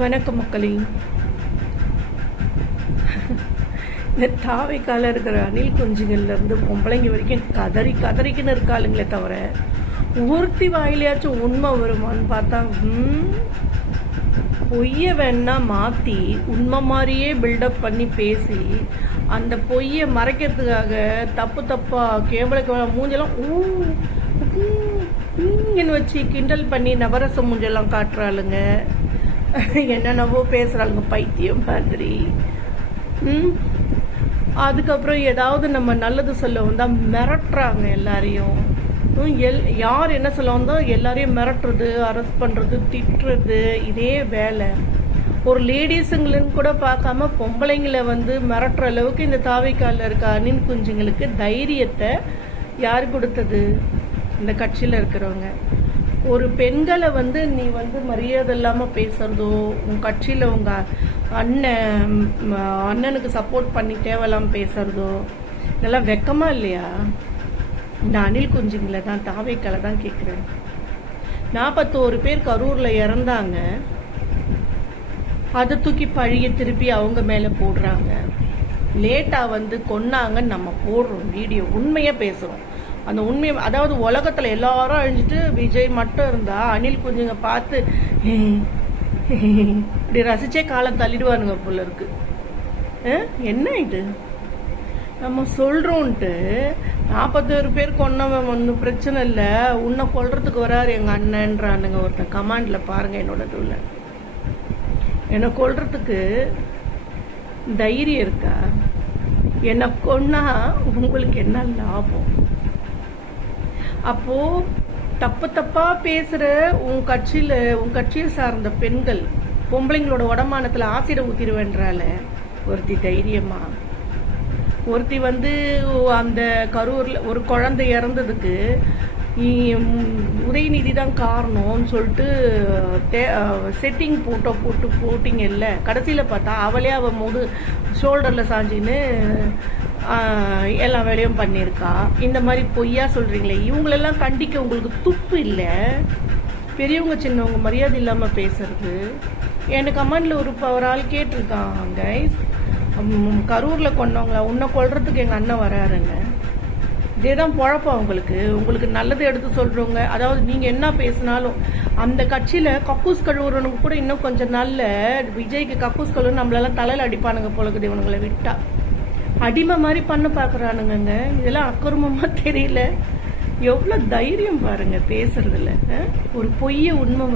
வணக்கம் மக்களே. இந்த தாவைக்கால இருக்கிற அணில் குஞ்சுகள்ல இருந்து பொம்பளைங்க வரைக்கும் கதறிக்குன்னு இருக்காளுங்களே தவிர ஒருத்தி வாயிலையாச்சும் உண்மை வருமானு பார்த்தா பொய்ய வேணா மாற்றி உண்மை மாதிரியே பில்டப் பண்ணி பேசி அந்த பொய்யை மறைக்கிறதுக்காக தப்பா கேவல மூஞ்செல்லாம் இங்கன்னு வச்சு கிண்டல் பண்ணி நவரச மூஞ்செல்லாம் காட்டுறாளுங்க. என்னென்னவோ பேசுகிறாளுங்க பைத்தியம் மாதிரி. அதுக்கப்புறம் ஏதாவது நம்ம நல்லது சொல்ல வந்தால் மிரட்டுறாங்க எல்லாரையும். யார் என்ன சொல்ல வந்தால் எல்லாரையும் மிரட்டுறது, அரெஸ்ட் பண்ணுறது, திட்டுறது, இதே வேலை. ஒரு லேடிஸுங்களுன்னு கூட பார்க்காம பொம்பளைங்களை மிரட்டுற அளவுக்கு இந்த தாவைக்காலில் இருக்க அணில் குஞ்சுங்களுக்கு தைரியத்தை யார் கொடுத்தது? இந்த கட்சியில் இருக்கிறவங்க. ஒரு பெண்களை நீ மரியாதை இல்லாமல் பேசுறதோ, உன் கட்சியில் உங்கள் அண்ணனுக்கு சப்போர்ட் பண்ணி தேவையில்லாமல் பேசுறதோ இதெல்லாம் வெக்கமா இல்லையா? இந்த அணில் குஞ்சுங்களை தான், தாவைக்கால தான் கேட்குறேன். 41 பேர் கரூரில் இறந்தாங்க. அதை தூக்கி பழிய திருப்பி அவங்க மேலே போடுறாங்க. லேட்டாக கொன்னாங்கன்னு நம்ம போடுறோம் வீடியோ, உண்மையாக பேசுகிறோம். அந்த உண்மையை, அதாவது உலகத்தில் எல்லாரும் அழிஞ்சிட்டு விஜய் மட்டும் இருந்தா அணில் குஞ்சுங்க பார்த்து இப்படி ரசிச்சே காலம் தள்ளிடுவானுங்க போல இருக்கு. என்ன இது நம்ம சொல்றோன்ட்டு 41 பேர் கொன்னவன் ஒன்றும் பிரச்சனை இல்லை, உன்னை கொல்றதுக்கு வராரு எங்க அண்ணன்றானுங்க. ஒருத்தன் கமாண்ட்ல பாருங்க, என்னோட இதுல என்னை கொல்றதுக்கு தைரியம் இருக்கா? என்னை கொன்னா உங்களுக்கு என்ன லாபம்? அப்போ தப்பா பேசுற உன் கட்சியை சார்ந்த பெண்கள் பொம்பளைங்களோட உடமானத்துல ஆசிட ஊத்திடுவேன்றால ஒருத்தி தைரியமா? ஒருத்தி அந்த கரூர்ல ஒரு குழந்தை இறந்ததுக்கு உதயநிதி தான் காரணம்னு சொல்லிட்டு செட்டிங் போட்டிங்க இல்லை. கடைசியில் பார்த்தா அவளே போது ஷோல்டரில் சாஞ்சின்னு எல்லா வேலையும் பண்ணியிருக்கா. இந்த மாதிரி பொய்யா சொல்கிறீங்களே, இவங்களெல்லாம் கண்டிக்க உங்களுக்கு துப்பு இல்லை? பெரியவங்க சின்னவங்க மரியாதை இல்லாமல் பேசுறது. எனக்கு கமெண்டில் ஒரு ஆள் கேட்டிருக்காங்க, கரூரில் கொண்டவங்களா உன்னை கொல்றதுக்கு எங்கள் அண்ணன் வராருன்னு. இதே தான் பொழப்பா உங்களுக்கு நல்லது எடுத்து சொல்கிறவங்க. அதாவது நீங்கள் என்ன பேசினாலும் அந்த கட்சியில் கக்கூஸ் கழுவுறவனுக்கு கூட இன்னும் கொஞ்சம் நல்ல விஜய்க்கு கக்கூஸ் கழுவு நம்மளெல்லாம் தலையில் அடிப்பானுங்க போலக்குது. இவனுங்களை விட்டா அடிமை மாதிரி பண்ண பார்க்குறானுங்க. இதெல்லாம் அக்கிரமமாக தெரியல. எவ்வளோ தைரியம் பாருங்க பேசுறதுல. ஒரு பொய்ய உண்மை